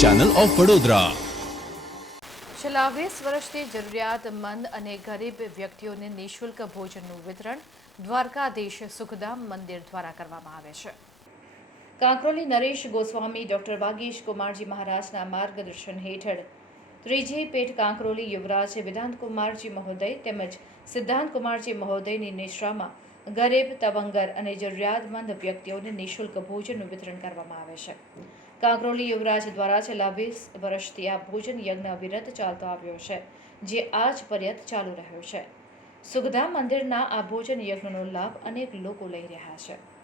Channel of Vadodara છેલ્લા વીસ વર્ષથી જરૂરિયાતમંદ અને ગરીબ વ્યક્તિઓને નિઃશુલ્ક ભોજનનું વિતરણ દ્વારકાધીશ સુખધામ મંદિર દ્વારા કરવામાં આવે છે. કાંકરોલી નરેશ ગોસ્વામી, ડોક્ટર વાગીશ કુમારજી મહારાજના માર્ગદર્શન હેઠળ ત્રીજી પેઠ કાંકરોલી યુવરાજ વિધાંત કુમારજી મહોદય તેમજ સિદ્ધાંત કુમારજી મહોદયની નિશ્રામાં ગરીબ તવંગર અને જરૂરિયાતમંદ વ્યક્તિઓને નિઃશુલ્ક ભોજનનું વિતરણ કરવામાં આવે છે. કાંકરોલી યુવરાજ દ્વારા છેલ્લા વીસ વર્ષથી આ ભોજન યજ્ઞ અવિરત ચાલતો આવ્યો છે, જે આજ પર્યંત ચાલુ રહ્યો છે. સુખધામ મંદિરના આ ભોજન યજ્ઞનો લાભ અનેક લોકો લઈ રહ્યા છે.